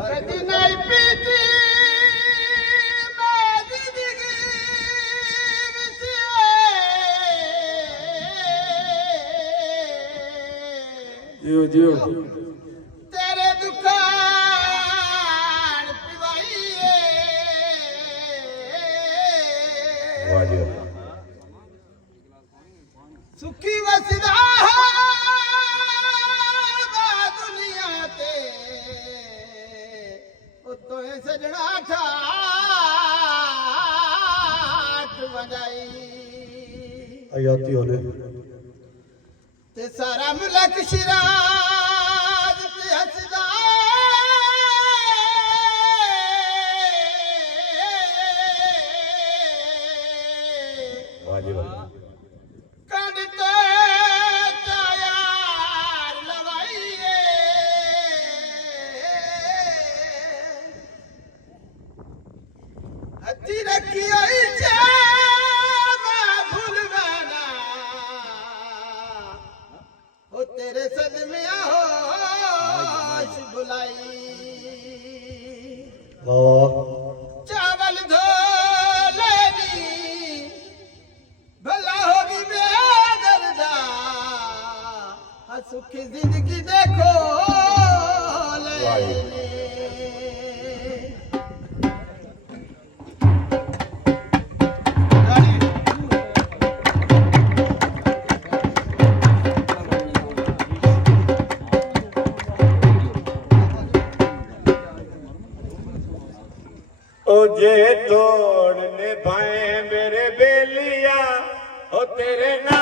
कदी नहीं पीती जियो जियो तेरे दुकान पिवाइए सुखी वसदा दुनिया ते उतो सजना ठाठ वजाई आयाती होने ते सारा मुल्क शिराज ते हसदा कंड ते तैयार लवाइए हथी रखी आई तेरे सदमे होश बुलाई चावल धो लेनी भला होगी बेदर्दा सुखी जिंदगी देखो लेनी ओ जे तोड़ने भाए मेरे बेलिया ओ तेरे ना